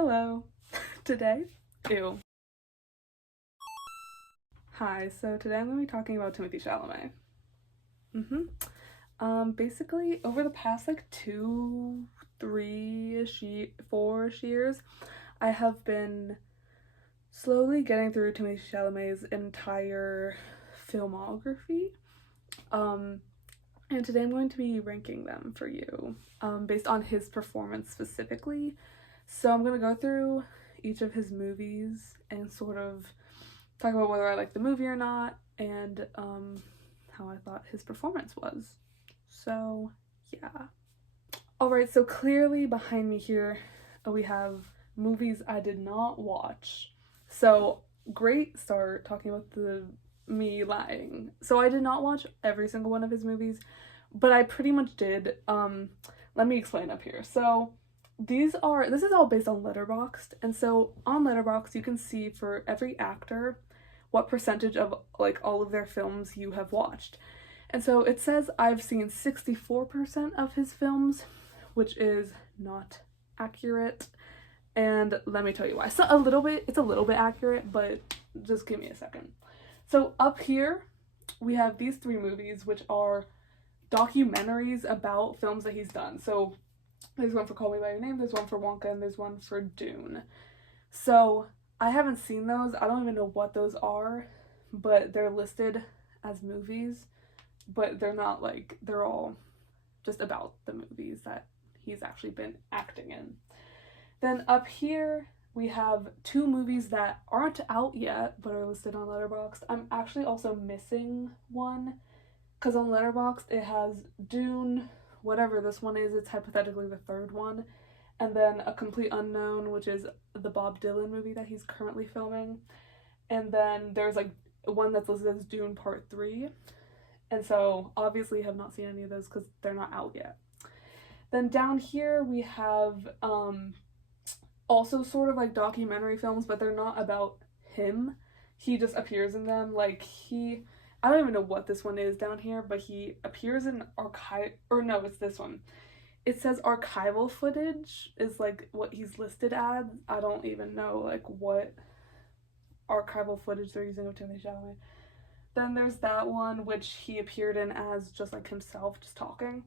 Hello. Today, ew. Hi, so today I'm going to be talking about Timothée Chalamet. Basically, over the past like 4-ish years, I have been slowly getting through Timothée Chalamet's entire filmography. And today I'm going to be ranking them for you, based on his performance specifically. So I'm going to go through each of his movies and sort of talk about whether I like the movie or not, and how I thought his performance was. So, yeah. Alright, so clearly behind me here we have movies I did not watch. So, great start talking about me lying. So I did not watch every single one of his movies, but I pretty much did. Let me explain up here. So this is all based on Letterboxd, and so on Letterboxd you can see for every actor what percentage of like all of their films you have watched. And so it says I've seen 64% of his films, which is not accurate. And let me tell you why. It's a little bit accurate, but just give me a second. So up here we have these three movies, which are documentaries about films that he's done. So there's one for Call Me by Your Name, there's one for Wonka, and there's one for Dune. So I haven't seen those. I don't even know what those are, but they're listed as movies, but they're not like, they're all just about the movies that he's actually been acting in. Then up here we have two movies that aren't out yet but are listed on Letterboxd. I'm actually also missing one because on Letterboxd it has Dune, whatever this one is, it's hypothetically the third one, and then A Complete Unknown, which is the Bob Dylan movie that he's currently filming, and then there's like one that's listed as Dune Part 3, and so obviously have not seen any of those because they're not out yet. Then down here we have also sort of like documentary films, but they're not about him. He just appears in them. Like I don't even know what this one is down here, but he appears in it's this one. It says archival footage is like what he's listed as. I don't even know like what archival footage they're using of Timothée Chalamet. Then there's that one which he appeared in as just like himself, just talking.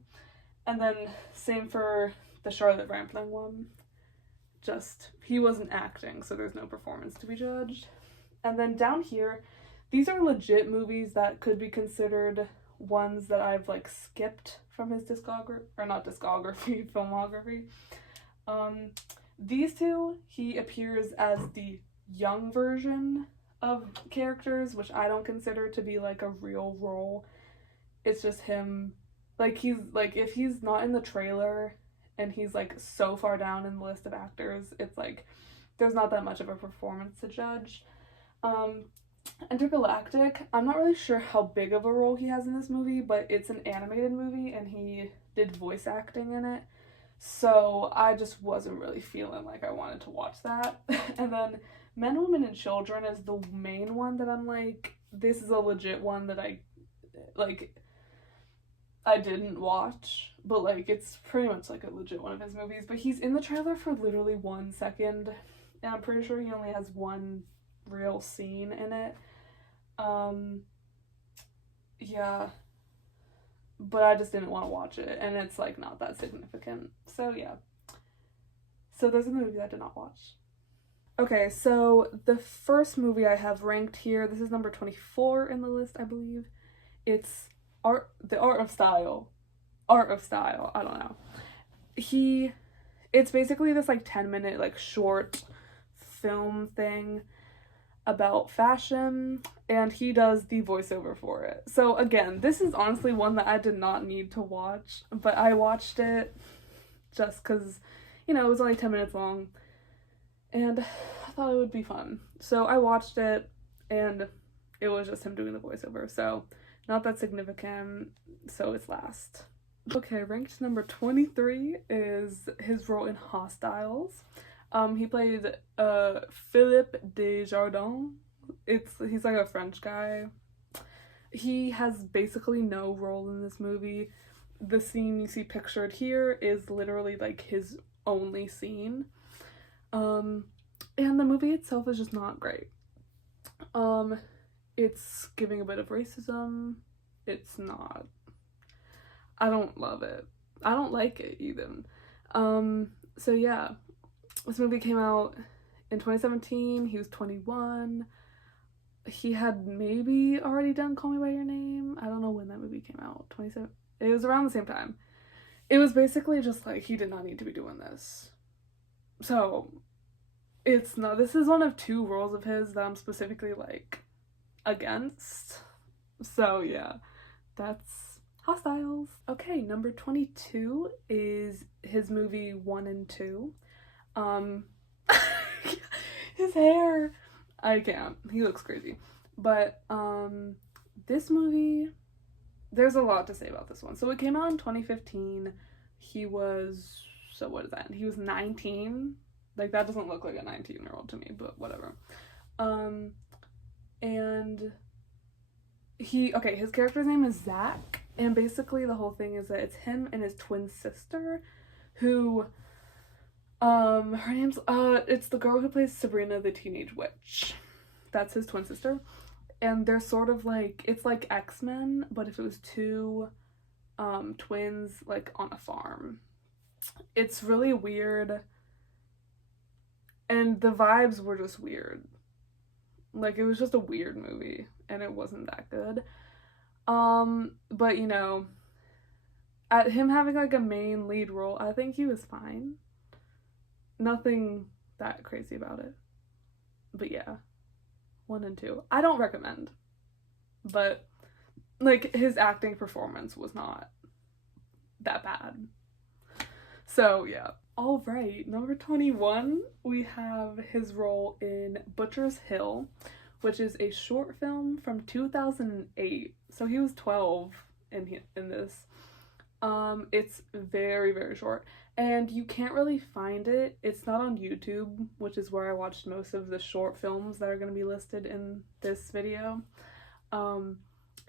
And then same for the Charlotte Rampling one. Just, he wasn't acting, so there's no performance to be judged. And then down here, these are legit movies that could be considered ones that I've like skipped from his filmography. These two, he appears as the young version of characters, which I don't consider to be like a real role. It's just him, like he's like, if he's not in the trailer and he's like so far down in the list of actors, it's like there's not that much of a performance to judge. Intergalactic, I'm not really sure how big of a role he has in this movie, but it's an animated movie and he did voice acting in it, so I just wasn't really feeling like I wanted to watch that. And then Men, Women, and Children is the main one that I'm like, this is a legit one that I didn't watch, but like it's pretty much like a legit one of his movies. But he's in the trailer for literally 1 second, and I'm pretty sure he only has one real scene in it. Yeah, but I just didn't want to watch it, and it's like not that significant. So yeah, so those are the movies I did not watch. Okay, so the first movie I have ranked here, this is number 24 in the list, I believe. It's The Art of Style. I don't know. It's basically this like 10-minute like short film thing about fashion, and he does the voiceover for it. So again, this is honestly one that I did not need to watch, but I watched it just because, it was only 10 minutes long, and I thought it would be fun. So I watched it, and it was just him doing the voiceover, so not that significant, so it's last. Okay, ranked number 23 is his role in Hostiles. He played Philippe Desjardins. He's like a French guy. He has basically no role in this movie. The scene you see pictured here is literally like his only scene. And the movie itself is just not great. It's giving a bit of racism. It's not. I don't love it. I don't like it even. So yeah, this movie came out in 2017. He was 21. He had maybe already done Call Me By Your Name. I don't know when that movie came out. 27. It was around the same time. It was basically just like, he did not need to be doing this. So, it's not, this is one of 2 roles of his that I'm specifically, like, against. So, yeah, that's Hostiles. Okay, number 22 is his movie 1 and 2. His hair, I can't. He looks crazy. But, this movie, there's a lot to say about this one. So it came out in 2015. He was, so what is that? He was 19. Like, that doesn't look like a 19-year-old to me, but whatever. And his character's name is Zach. And basically the whole thing is that it's him and his twin sister who, her name's, it's the girl who plays Sabrina the Teenage Witch. That's his twin sister. And they're sort of like, it's like X-Men, but if it was 2 twins, like, on a farm. It's really weird. And the vibes were just weird. Like, it was just a weird movie, and it wasn't that good. But, you know, at him having, like, a main lead role, I think he was fine. Nothing that crazy about it. But yeah, 1 and 2. I don't recommend. But, like, his acting performance was not that bad. So, yeah. Alright, number 21, we have his role in Butcher's Hill, which is a short film from 2008. So he was 12 in this. It's very, very short. And you can't really find it. It's not on YouTube, which is where I watched most of the short films that are going to be listed in this video.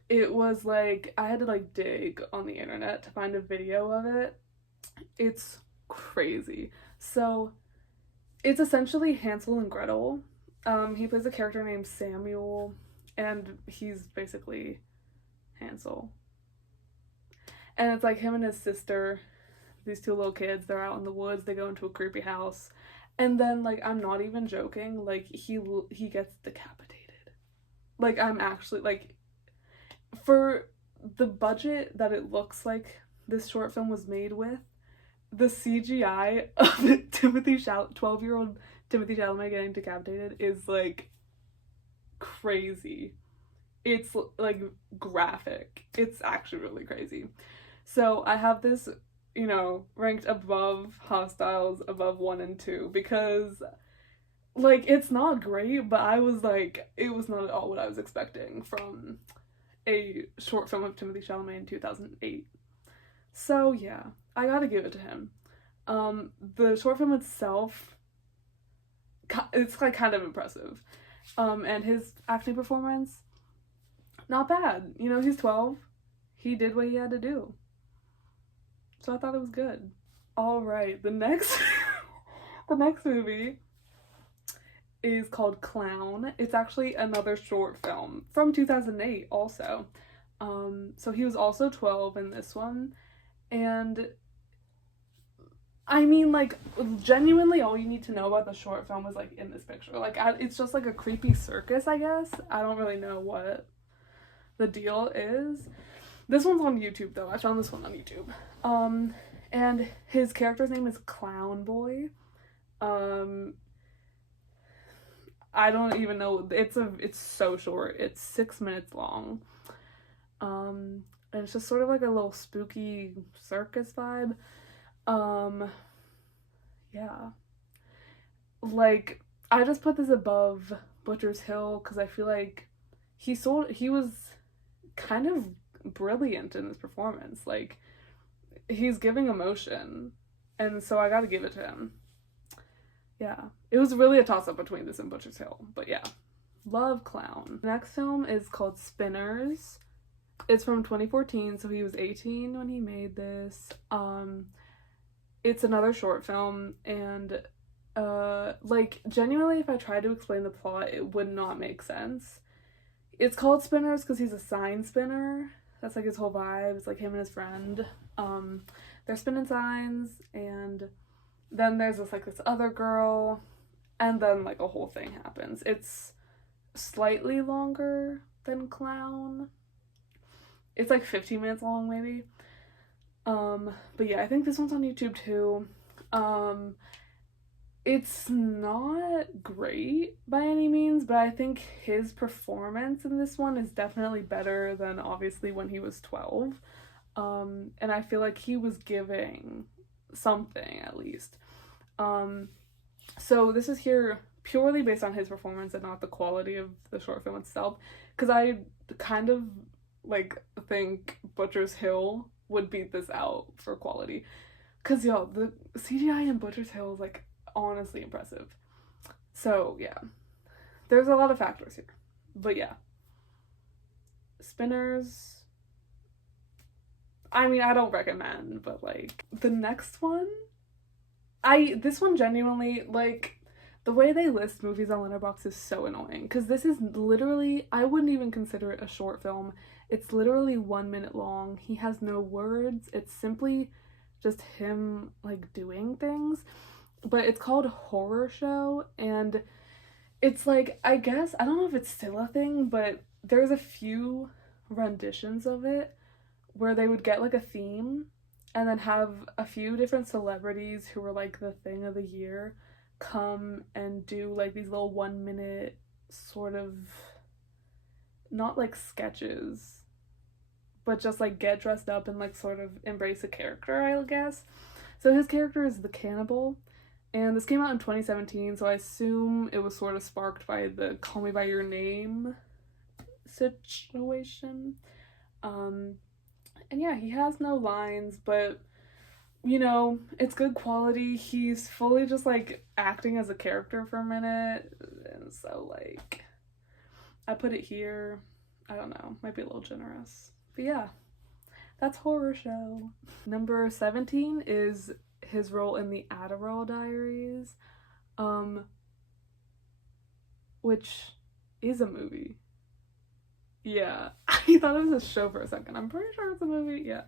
It was like, I had to like dig on the internet to find a video of it. It's crazy. So it's essentially Hansel and Gretel. He plays a character named Samuel, and he's basically Hansel. And it's like him and his sister, these 2 little kids, they're out in the woods, they go into a creepy house, and then, like, I'm not even joking, like, he gets decapitated. Like, I'm actually, like, for the budget that it looks like this short film was made with, the CGI of 12-year-old Timothée Chalamet getting decapitated is, like, crazy. It's, like, graphic. It's actually really crazy. So I have this, you know, ranked above Hostiles, above 1 and 2, because, like, it's not great, but I was like, it was not at all what I was expecting from a short film of Timothée Chalamet in 2008. So yeah, I gotta give it to him. The short film itself, it's like kind of impressive. And his acting performance, not bad. You know, he's 12. He did what he had to do. So I thought it was good. Alright, the next movie is called Clown. It's actually another short film from 2008 also. So he was also 12 in this one. And I mean, like, genuinely all you need to know about the short film is, like, in this picture. Like, it's just, like, a creepy circus, I guess. I don't really know what the deal is. This one's on YouTube, though. I found this one on YouTube. And his character's name is Clown Boy. I don't even know. It's so short. It's 6 minutes long. And it's just sort of like a little spooky circus vibe. Yeah. Like, I just put this above Butcher's Hill because I feel like he was kind of brilliant in his performance. Like, he's giving emotion, and so I gotta give it to him. Yeah. It was really a toss-up between this and Butcher's Hill, but yeah. Love Clown. The next film is called Spinners. It's from 2014, so he was 18 when he made this. It's another short film, and Like, genuinely, if I tried to explain the plot, it would not make sense. It's called Spinners because he's a sign spinner. That's like his whole vibe. It's like him and his friend. They're spinning signs, and then there's this other girl, and then like a whole thing happens. It's slightly longer than Clown. It's like 15 minutes long, maybe. But yeah, I think this one's on YouTube too. It's not great by any means, but I think his performance in this one is definitely better than obviously when he was 12. And I feel like he was giving something at least. So this is here purely based on his performance and not the quality of the short film itself, because I kind of like think Butcher's Hill would beat this out for quality. Cause yo, the CGI in Butcher's Hill is like honestly impressive. So yeah, there's a lot of factors here, but yeah, Spinners, I mean, I don't recommend, but like the next one, this one genuinely, like, the way they list movies on Letterboxd is so annoying, because this is literally, I wouldn't even consider it a short film. It's literally 1 minute long. He has no words. It's simply just him like doing things. But it's called Horror Show, and it's like, I guess, I don't know if it's still a thing, but there's a few renditions of it where they would get like a theme and then have a few different celebrities who were like the thing of the year come and do like these little 1 minute sort of, not like sketches, but just like get dressed up and like sort of embrace a character, I guess. So his character is the cannibal. And this came out in 2017, so I assume it was sort of sparked by the Call Me By Your Name situation. And yeah, he has no lines, but, you know, it's good quality. He's fully just, like, acting as a character for a minute, and so, like, I put it here. I don't know, might be a little generous. But yeah, that's Horror Show. Number 17 is his role in the Aderall Diaries, which is a movie. Yeah, I thought it was a show for a second. I'm pretty sure it's a movie. Yeah.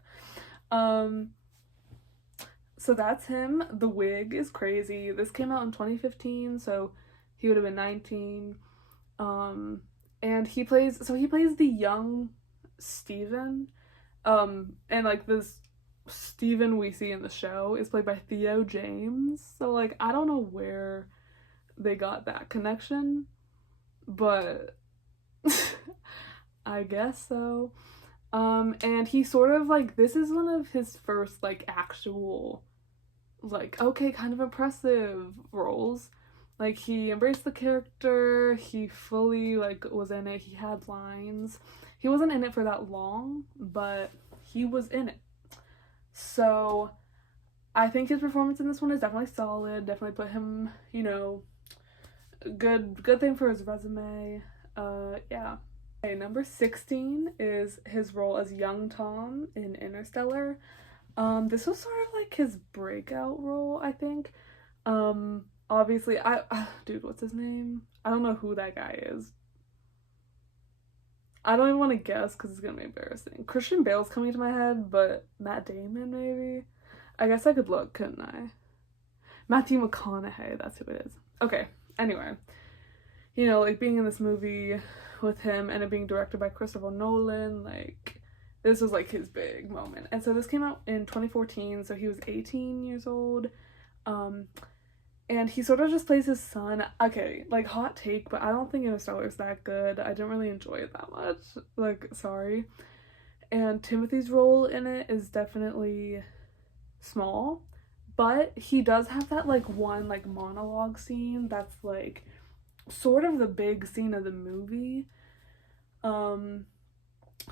So that's him. The wig is crazy. This came out in 2015, so he would have been 19. And he plays the young Steven. And like this Steven we see in the show is played by Theo James. So like, I don't know where they got that connection, but I guess so. And he sort of like, this is one of his first like actual like, okay, kind of impressive roles. Like, he embraced the character, he fully like was in it, he had lines. He wasn't in it for that long, but he was in it. So I think his performance in this one is definitely solid. Definitely put him, you know, good thing for his resume. Yeah. Okay, number 16 is his role as young Tom in Interstellar. This was sort of like his breakout role, I think. Obviously, dude, what's his name? I don't know who that guy is. I don't even want to guess because it's gonna be embarrassing. Christian Bale's coming to my head, but Matt Damon, maybe? I guess I could look, couldn't I? Matthew McConaughey, that's who it is. Okay, anyway. You know, like, being in this movie with him and it being directed by Christopher Nolan, like, this was, like, his big moment. And so this came out in 2014, so he was 18 years old. And he sort of just plays his son. Okay, like, hot take, but I don't think Interstellar is that good. I didn't really enjoy it that much. Like, sorry. And Timothy's role in it is definitely small, but he does have that, like, one, like, monologue scene that's, like, sort of the big scene of the movie.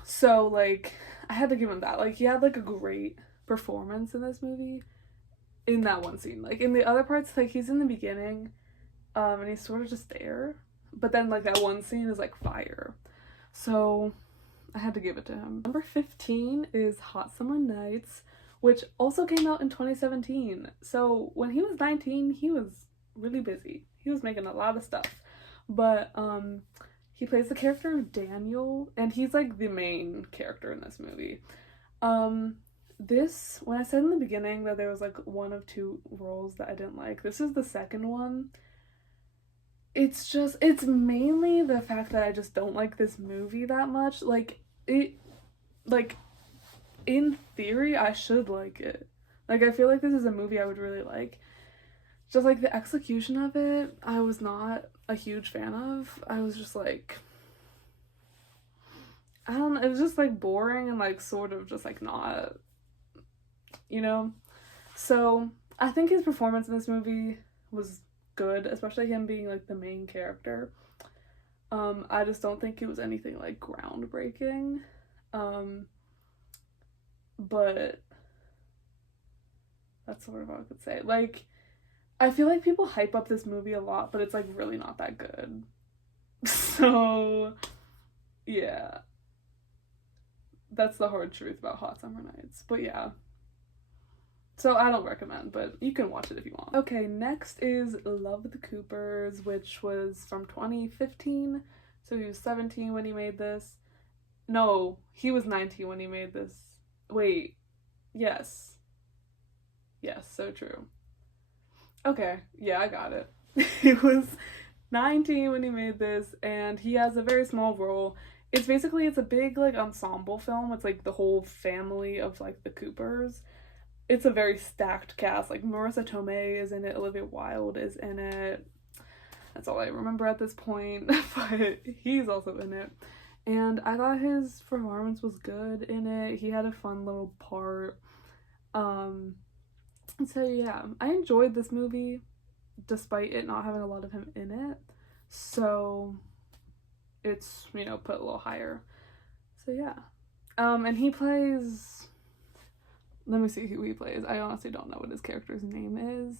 So, like, I had to give him that. Like, he had, like, a great performance in this movie. In that one scene. Like, in the other parts, like, he's in the beginning, and he's sort of just there, but then, like, that one scene is, like, fire. So, I had to give it to him. Number 15 is Hot Summer Nights, which also came out in 2017. So, when he was 19, he was really busy. He was making a lot of stuff. But he plays the character of Daniel, and he's like the main character in this movie. This, when I said in the beginning that there was like one of two roles that I didn't like, this is the second one. It's mainly the fact that I just don't like this movie that much. Like, in theory, I should like it. Like, I feel like this is a movie I would really like. Just like the execution of it, I was not a huge fan of. I was just like, I don't know, it was just like boring and like sort of just like not, you know? So I think his performance in this movie was good, especially him being like the main character. I just don't think it was anything like groundbreaking. But that's sort of what I could say. Like, I feel like people hype up this movie a lot, but it's like really not that good. So, yeah. That's the hard truth about Hot Summer Nights. But yeah. So I don't recommend, but you can watch it if you want. Okay, next is Love the Coopers, which was from 2015. So he was 17 when he made this. No, he was 19 when he made this. Wait. Yes. Yes, so true. Okay, yeah, I got it. He was 19 when he made this, and he has a very small role. It's a big, like, ensemble film. It's, like, the whole family of, like, the Coopers. It's a very stacked cast. Like, Marissa Tomei is in it, Olivia Wilde is in it. That's all I remember at this point, but he's also in it. And I thought his performance was good in it. He had a fun little part. So yeah, I enjoyed this movie despite it not having a lot of him in it. So it's, put a little higher. So yeah. And he plays, let me see who he plays. I honestly don't know what his character's name is.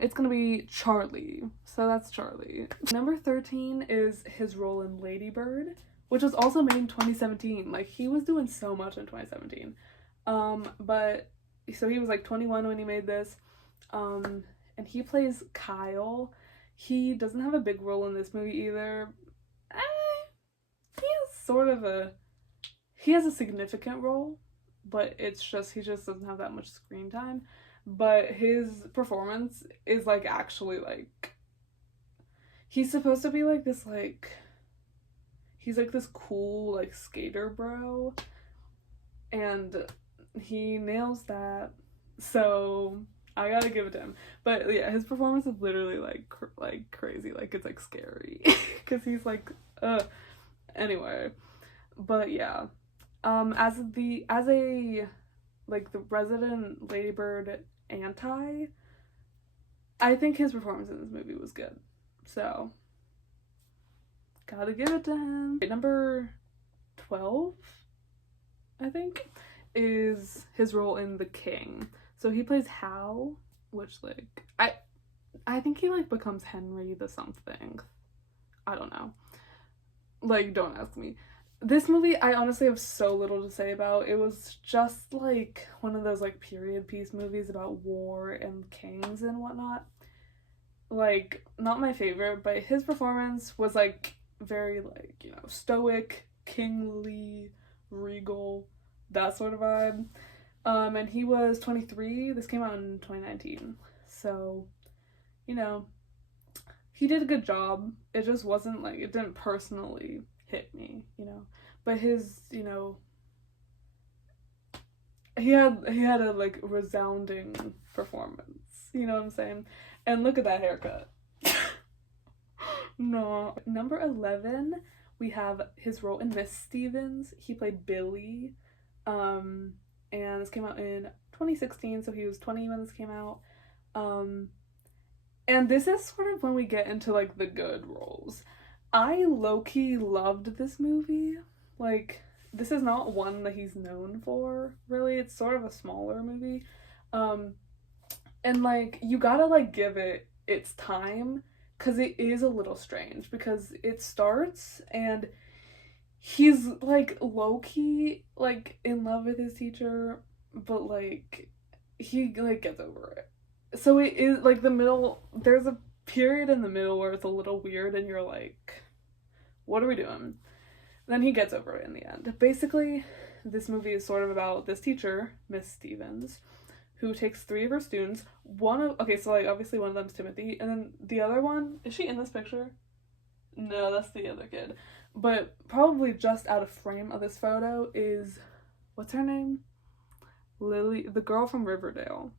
It's gonna be Charlie. So that's Charlie. Number 13 is his role in Ladybird, which was also made in 2017. Like, he was doing so much in 2017. But so he was like 21 when he made this. And he plays Kyle. He doesn't have a big role in this movie either. He has a significant role, but he just doesn't have that much screen time. But his performance is like actually like, he's supposed to be like this, like, he's like this cool like skater bro, and he nails that. So I gotta give it to him. But yeah, his performance is literally like crazy. Like, it's like scary because he's like anyway. But yeah, as a like the resident Ladybird anti, I think his performance in this movie was good. So gotta give it to him. Number 12, I think, is his role in The King. So he plays Hal, which like I think he like becomes Henry the something. I don't know. Like, don't ask me. This movie, I honestly have so little to say about. It was just like one of those like period piece movies about war and kings and whatnot. Like, not my favorite, but his performance was like very like, stoic, kingly, regal, that sort of vibe. And he was 23. This came out in 2019. So, he did a good job. It just wasn't like, it didn't personally hit me, but his, he had a like resounding performance, you know what I'm saying? And look at that haircut. No. Number 11, we have his role in Miss Stevens. He played Billy, and this came out in 2016, so he was 20 when this came out. And this is sort of when we get into like the good roles. I low-key loved this movie. Like, this is not one that he's known for, really. It's sort of a smaller movie. And like, you gotta like give it its time, because it is a little strange, because it starts and he's like low-key like in love with his teacher, but like he like gets over it. So it is, like, the middle, there's a period in the middle where it's a little weird and you're like, what are we doing? Then he gets over it in the end. Basically, this movie is sort of about this teacher, Miss Stevens, who takes 3 of her students. Okay, so, like, obviously one of them's Timothy, and then the other one, is she in this picture? No, that's the other kid. But probably just out of frame of this photo is, what's her name? Lily, the girl from Riverdale.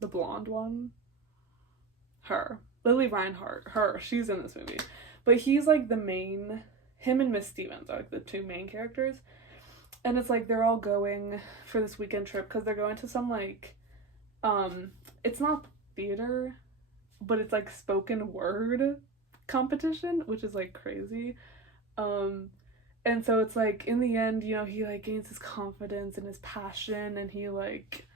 The blonde one. Her. Lily Reinhart. Her. She's in this movie. But he's, like, the main, him and Miss Stevens are, like, the 2 main characters. And it's, like, they're all going for this weekend trip because they're going to some, like, it's not theater, but it's, like, spoken word competition, which is, like, crazy. And so it's, like, in the end, you know, he, like, gains his confidence and his passion, and he, like,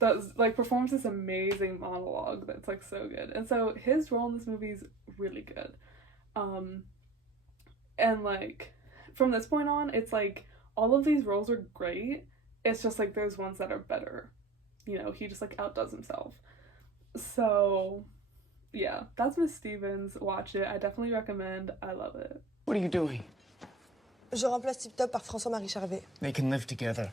does, like, performs this amazing monologue that's, like, so good. And so his role in this movie is really good. And, like, from this point on, it's, like, all of these roles are great. It's just, like, there's ones that are better. You know, he just, like, outdoes himself. So, yeah, that's Miss Stevens. Watch it. I definitely recommend. I love it. What are you doing? Je remplace Tip Top par François-Marie Charvet. They can live together.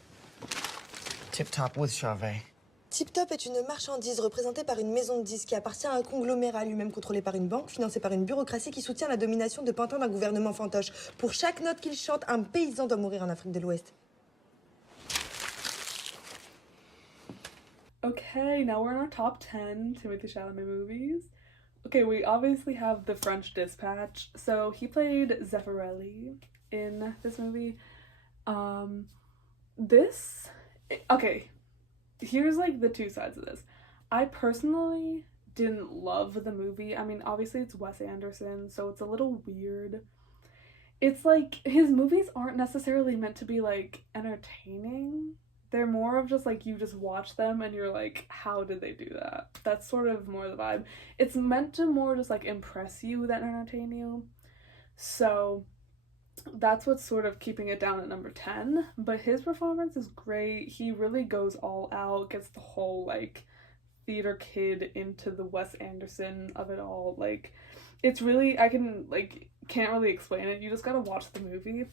Tip Top with Charvet. Tip Top est une marchandise représentée par une maison de disques qui appartient à un conglomérat lui-même contrôlé par une banque, financé par une bureaucratie qui soutient la domination de pantins d'un gouvernement fantoche. Pour chaque note qu'il chante, un paysan doit mourir en Afrique de l'Ouest. Okay, now we're in our top 10 Timothée Chalamet movies. Okay, we obviously have The French Dispatch. So he played Zeffirelli in this movie. Okay, here's, like, the 2 sides of this. I personally didn't love the movie. I mean, obviously it's Wes Anderson, so it's a little weird. It's, like, his movies aren't necessarily meant to be, like, entertaining. They're more of just, like, you just watch them and you're like, how did they do that? That's sort of more the vibe. It's meant to more just, like, impress you than entertain you. So that's what's sort of keeping it down at number 10. But his performance is great. He really goes all out, gets the whole, like, theater kid into the Wes Anderson of it all. Like, it's really, can't really explain it. You just gotta watch the movie.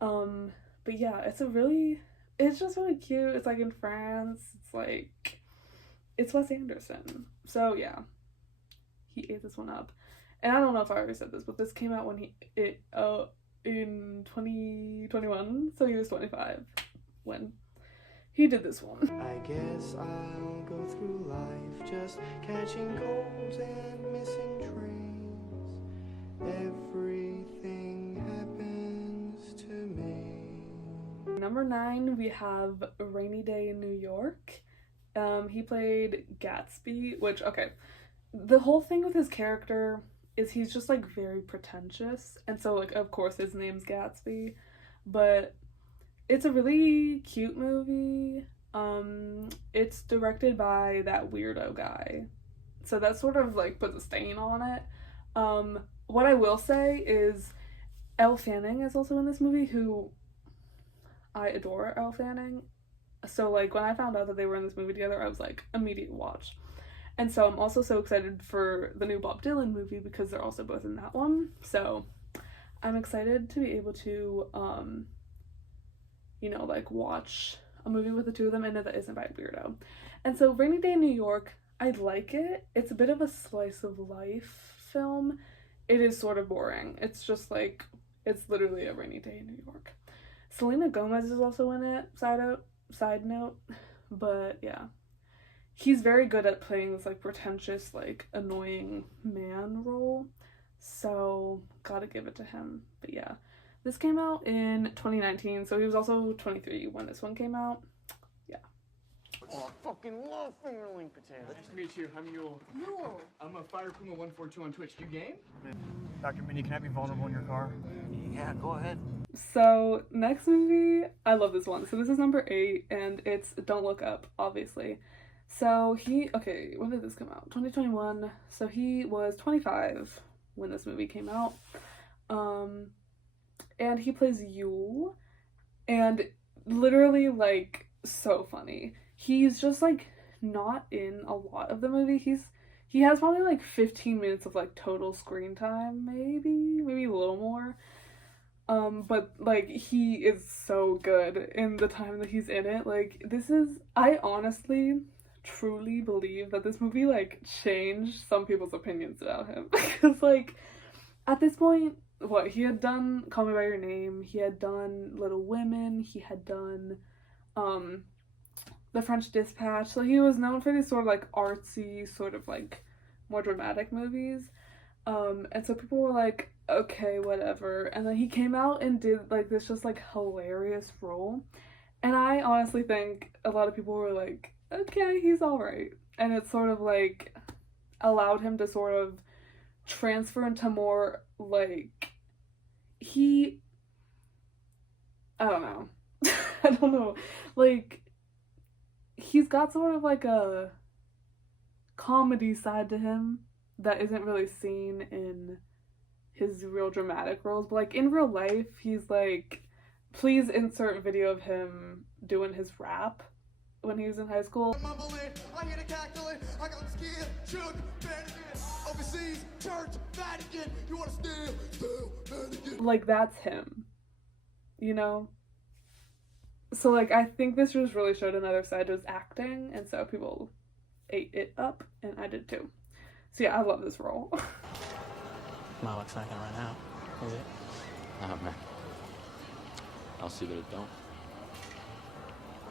But yeah, it's just really cute. It's, like, in France. It's, like, it's Wes Anderson. So, yeah. He ate this one up. And I don't know if I already said this, but this came out in 2021. So he was 25 when he did this one. I guess I'll go through life just catching colds and missing trains. Everything happens to me. Number 9, we have Rainy Day in New York. He played Gatsby, which, okay, the whole thing with his character is he's just, like, very pretentious, and so, like, of course his name's Gatsby, but it's a really cute movie. It's directed by that weirdo guy, so that sort of, like, puts a stain on it. What I will say is Elle Fanning is also in this movie, who I adore Elle Fanning. So, like, when I found out that they were in this movie together, I was like, immediate watch. And so I'm also so excited for the new Bob Dylan movie because they're also both in that one. So I'm excited to be able to, you know, like, watch a movie with the 2 of them and that isn't by a weirdo. And so Rainy Day in New York, I like it. It's a bit of a slice of life film. It is sort of boring. It's just, like, it's literally a rainy day in New York. Selena Gomez is also in it, side note, but yeah. He's very good at playing this, like, pretentious, like, annoying man role, so gotta give it to him. But yeah, this came out in 2019, so he was also 23 when this one came out. Yeah. Oh, I fucking love fingerling potatoes. Nice to meet you. I'm Yule. Yule. I'm a Fire Puma 142 on Twitch. You game? Dr. Minnie, can I be vulnerable in your car? Yeah, go ahead. So, next movie, I love this one. So this is number 8, and it's Don't Look Up, obviously. So okay, when did this come out? 2021. So he was 25 when this movie came out. And he plays Yule, and literally, like, so funny. He's just, like, not in a lot of the movie. He has probably like 15 minutes of like total screen time, maybe a little more. But like he is so good in the time that he's in it. Like I honestly truly believe that this movie like changed some people's opinions about him because like at this point, what he had done Call Me by Your Name, he had done Little Women, he had done The French Dispatch. So he was known for these sort of like artsy, sort of like more dramatic movies. And so people were like, okay, whatever. And then he came out and did like this just like hilarious role. And I honestly think a lot of people were like, okay, he's alright. And it sort of like allowed him to sort of transfer into more like I don't know. I don't know. Like he's got sort of like a comedy side to him that isn't really seen in his real dramatic roles, but like in real life he's like, please insert video of him doing his rap when he was in high school. Like that's him, you know? So like I think this just really showed another side to his acting, and so people ate it up, and I did too. So yeah, I love this role. Well, looks like it right now, is it? Oh, man. I'll see that it don't.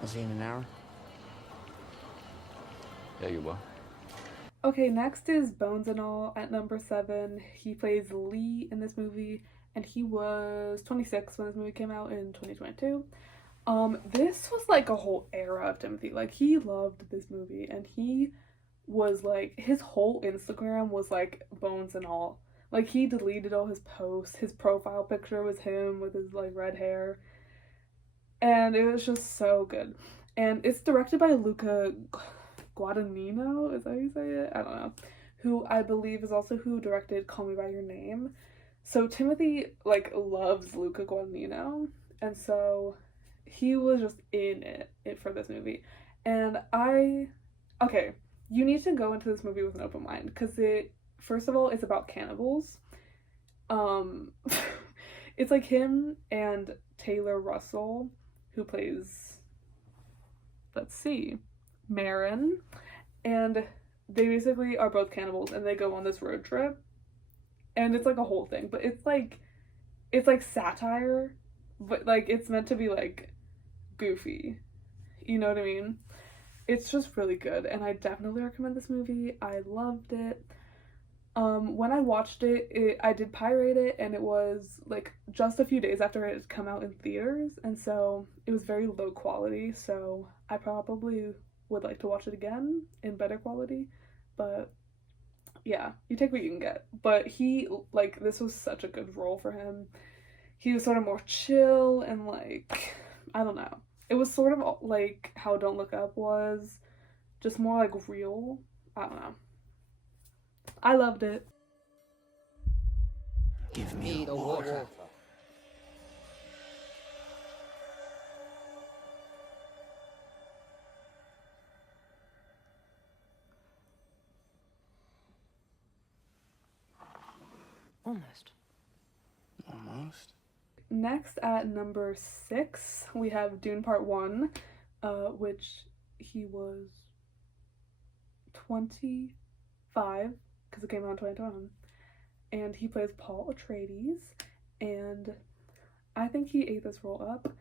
I'll see you in an hour. Yeah, you will. Okay, next is Bones and All at number 7. He plays Lee in this movie, and he was 26 when this movie came out in 2022. This was like a whole era of Timothy. Like, he loved this movie, and he was like, his whole Instagram was like Bones and All. Like, he deleted all his posts. His profile picture was him with his like red hair, and it was just so good. And it's directed by Luca Guadagnino, is that how you say it? I don't know. Who I believe is also who directed Call Me by Your Name. So Timothy like loves Luca Guadagnino, and so he was just in it for this movie. And okay, you need to go into this movie with an open mind, because first of all, it's about cannibals. It's like him and Taylor Russell, who plays, let's see, Marin, and they basically are both cannibals, and they go on this road trip, and it's like a whole thing, but it's like satire, but like it's meant to be like goofy, you know what I mean? It's just really good, and I definitely recommend this movie. I loved it. When I watched it, I did pirate it, and it was like just a few days after it had come out in theaters, and so it was very low quality, so I probably would like to watch it again in better quality. But yeah, you take what you can get. But this was such a good role for him. He was sort of more chill, and like, I don't know. It was sort of like how Don't Look Up was, just more like real. I don't know. I loved it. Give me the water. Almost. Almost. Next at number 6, we have Dune Part 1, which he was 25, because it came out in 2021, and he plays Paul Atreides, and I think he ate this role up.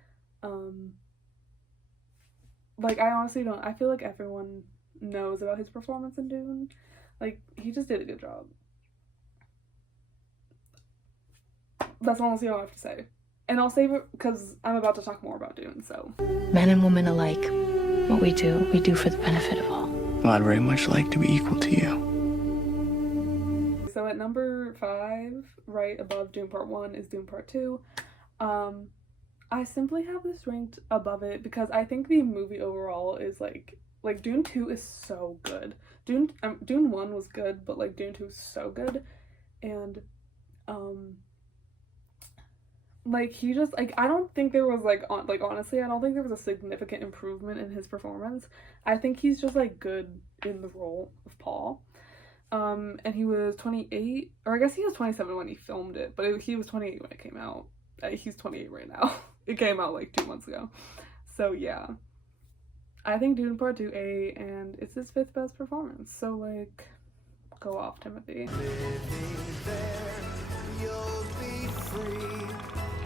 Like, I honestly don't, I feel like everyone knows about his performance in Dune. Like, he just did a good job. That's honestly all I have to say. And I'll save it because I'm about to talk more about Dune, so. Men and women alike, what we do for the benefit of all. Well, I'd very much like to be equal to you. So at number 5, right above Dune Part 1 is Dune Part 2. I simply have this ranked above it because I think the movie overall is like Dune 2 is so good. Dune 1 was good, but like Dune 2 is so good. And like he just like I don't think there was like honestly I don't think there was a significant improvement in his performance. I think he's just like good in the role of Paul. And he was 28, or I guess he was 27 when he filmed it, but he was 28 when it came out. He's 28 right now. It came out like 2 months ago. So yeah, I think Dune Part 2 A, and it's his 5th best performance. So like, go off, Timothy. Living there, you'll be free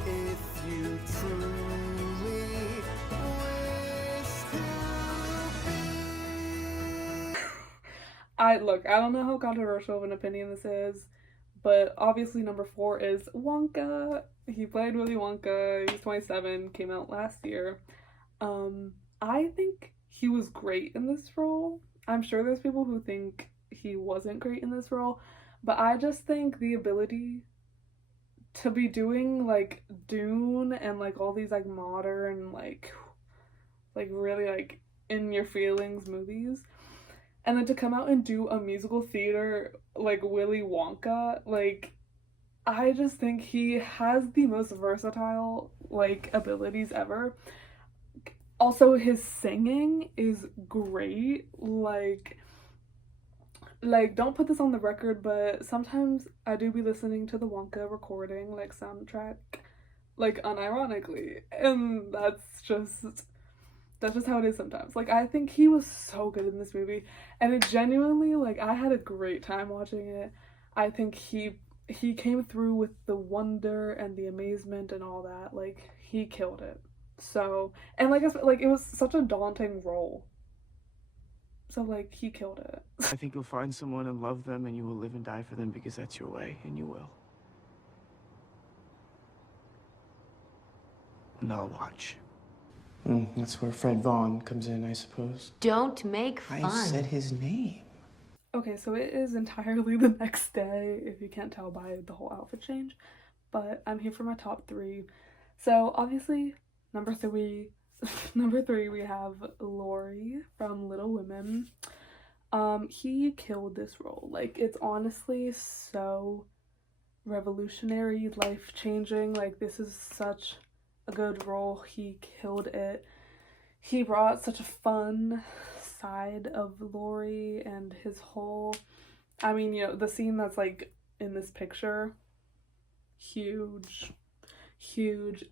if you truly wish to be. I don't know how controversial of an opinion this is, but obviously number 4 is Wonka. He played Willy Wonka. He's 27, came out last year. I think he was great in this role. I'm sure there's people who think he wasn't great in this role, but I just think the ability to be doing like Dune and like all these like modern like really like in your feelings movies, and then to come out and do a musical theater like Willy Wonka, like I just think he has the most versatile like abilities ever. Also, his singing is great. Like don't put this on the record, but sometimes I do be listening to the Wonka recording like soundtrack like unironically, and that's just how it is sometimes. Like I think he was so good in this movie, and it genuinely like I had a great time watching it. I think he came through with the wonder and the amazement and all that. Like he killed it. So, and like it was such a daunting role. So like he killed it. I think you'll find someone and love them, and you will live and die for them because that's your way, and you will. And I'll watch. That's where Fred Vaughn comes in, I suppose. Don't make fun. I said his name. Okay, so it is entirely the next day, if you can't tell by the whole outfit change. But I'm here for my top 3. So obviously, number 3 we have Laurie from Little Women. He killed this role. Like it's honestly so revolutionary, life-changing. Like this is such a good role. He killed it. He brought such a fun side of Laurie and his whole, I mean, you know, the scene that's like in this picture, huge,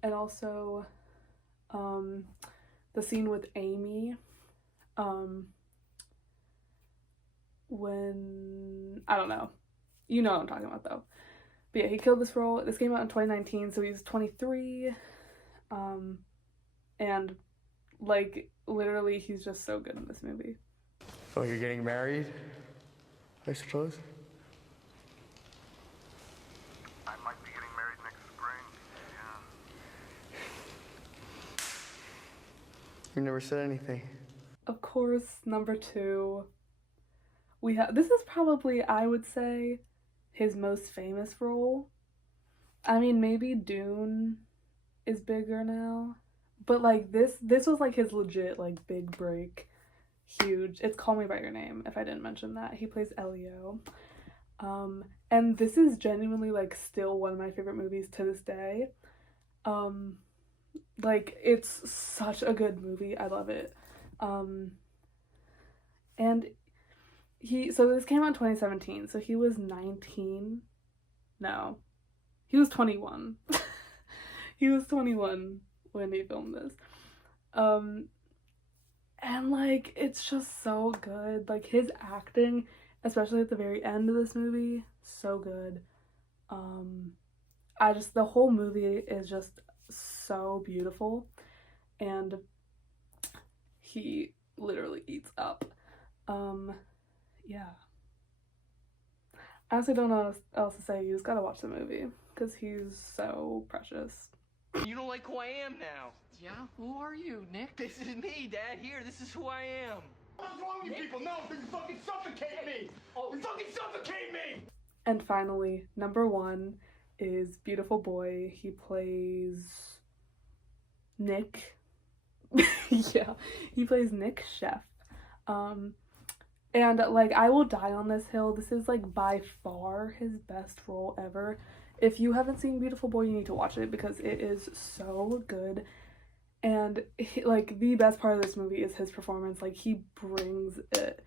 and also the scene with Amy, when, I don't know, you know what I'm talking about though. But yeah, he killed this role. This came out in 2019, so he's 23, and like literally he's just so good in this movie. Oh, you're getting married, I suppose? I might be getting married next spring, yeah. You never said anything. Of course, number 2, we have, this is probably, I would say, his most famous role. I mean, maybe Dune is bigger now, but like this was like his legit like big break. Huge. It's Call Me by Your Name, if I didn't mention that. He plays Elio. And this is genuinely like still one of my favorite movies to this day. Like it's such a good movie. I love it. And so this came out in 2017, so he was 19. No. He was 21. He was 21 when he filmed this. And like it's just so good. Like his acting, especially at the very end of this movie, so good. The whole movie is just so beautiful, and he literally eats up. Yeah. I honestly don't know what else to say. You just gotta watch the movie because he's so precious. You don't like who I am now. Yeah? Who are you, Nick? This is me, Dad. Here, this is who I am. What's wrong with you people? No, you fucking suffocate me! You fucking suffocate me! And finally, number 1 is Beautiful Boy. He plays Nick. Yeah, he plays Nick Chef. And like I will die on this hill. This is like by far his best role ever. If you haven't seen Beautiful Boy, you need to watch it because it is so good. And like the best part of this movie is his performance. Like he brings it.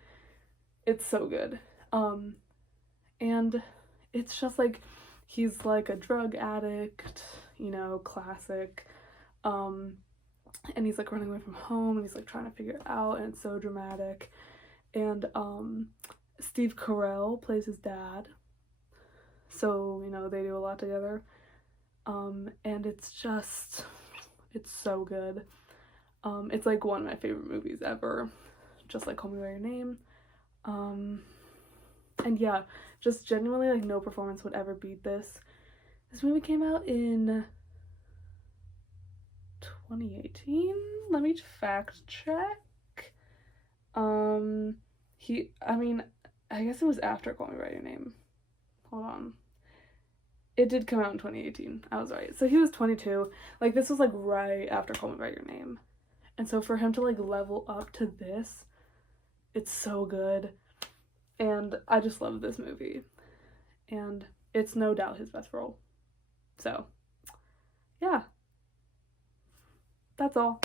It's so good. And it's just like he's like a drug addict, you know, classic. And he's like running away from home and he's like trying to figure it out, and it's so dramatic. And Steve Carell plays his dad. So, you know, they do a lot together. And it's so good. It's like one of my favorite movies ever. Just like Call Me By Your Name. And yeah, just genuinely like no performance would ever beat this. This movie came out in 2018. Let me fact check. I guess it was after Call Me By Your Name. Hold on. It did come out in 2018. I was right. So he was 22. Like, this was, like, right after Call Me By Your Name. And so for him to, like, level up to this, it's so good. And I just love this movie. And it's no doubt his best role. So, yeah. That's all.